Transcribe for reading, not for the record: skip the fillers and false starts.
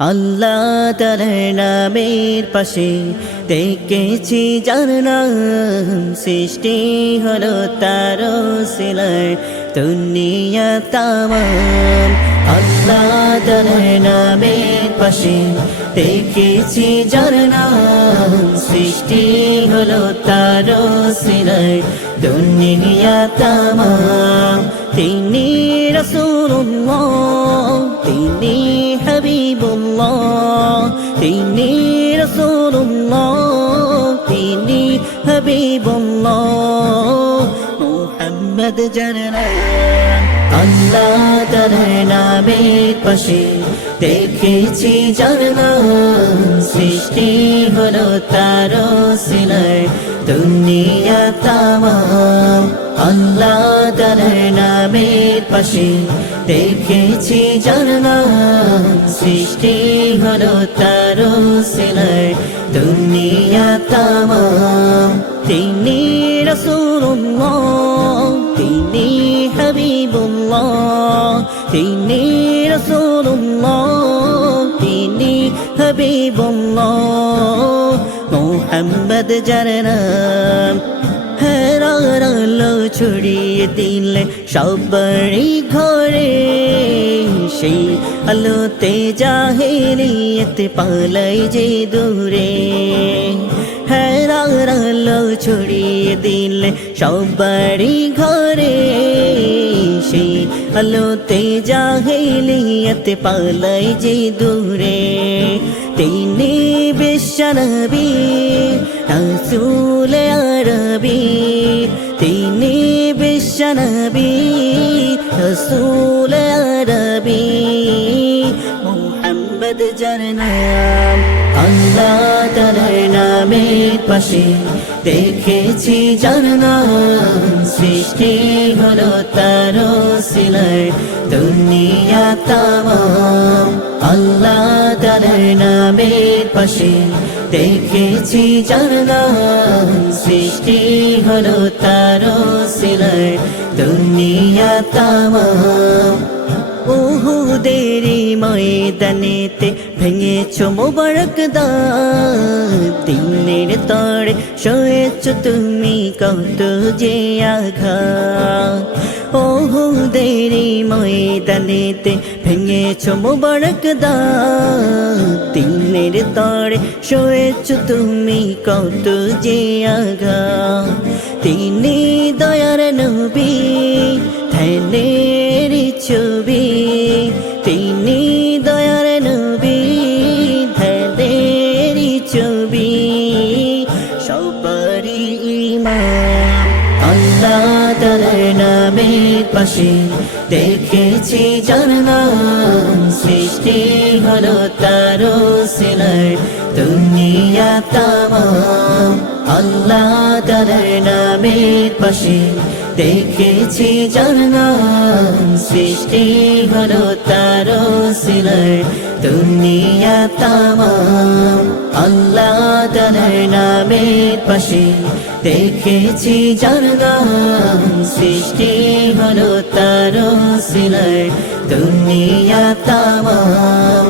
আল্লাহ তাআলার নামের পাশে দেখেছি যার নাম, সৃষ্টি হলো তার ওসিলায় দুনিয়া তামাম। আল্লাহ তাআলার নামের পাশে দেখেছি যার নাম, সৃষ্টি হলো তার ওসিলায় দুনিয়া তামাম। তিনি রাসূলুল্লাহ, তিনি হাবিবুল্লাহ, তিনি রাসূলুল্লাহ, তিনি হাবিবুল্লাহ, মুহাম্মদ যার নাম। আল্লাহ তাআলার নামের পাশে দেখেছি যার নাম, সৃষ্টি হলো তার ওসিলায় দুনিয়া তামাম। আল্লাহ তাআলার নামের পাশে দেখেছি যার নাম, সৃষ্টি হলো তার ওসিলায় দুনিয়া তামাম। তিনি রাসূলুল্লাহ, তিনি হাবিবুল্লাহ, তিনি রাসূলুল্লাহ, তিনি হাবিবুল্লাহ, মুহাম্মদ যার নাম। হেরার আলো ছড়িয়ে দিলে সবারই ঘরে, সেই আলোতে জাহেলিয়ত পালাই যে দূরে। হেরার আলো ছড়িয়ে দিলে সবারই ঘরে, সেই আলোতে জাহেলিয়ত পালাই যে দূরে। তিনি বিশ্বনবী রাসূল আরবী, তিনি বিশ্বনবী রাসূল আরবী, মুহাম্মদ যার নাম। আল্লাহ তাআলার নামের পাশে দেখেছি যার নাম, সৃষ্টি হলো তার ওসিলায় দুনিয়া তামাম। আল্লাহ তাআলার নামের পাশে দেখেছি যার নাম, সৃষ্টি হলো তার ওসিলায় দুনিয়া তামাম। উহুদের ময়দানেতে ভেঙেছ মোবারক দাঁত, দিনের তরে সয়েছ তুমি কত যে আঘাত। উহুদের ময়দানেতে ভেঙেছ মোবারক দাঁত, দিনের তরে সয়েছ তুমি কত যে আঘাত। তিনি দয়ার নবী ধ্যানের ছবি, তিনি দয়ার নবী ধ্যানের ছবি, সবারই ইমাম। আল্লাহ তাআলার নামের পাশে দেখেছি যার নাম, সৃষ্টি হলো তার ওসিলায় দুনিয়া তামাম। আল্লাহ তাআলার নামের পাশে দেখেছি যার নাম, সৃষ্টি হলো তার ওসিলায় দুনিয়া তামাম। আল্লাহ তাআলার নামের পাশে দেখেছি যার নাম, সৃষ্টি হলো তার ওসিলায় দুনিয়া তামাম।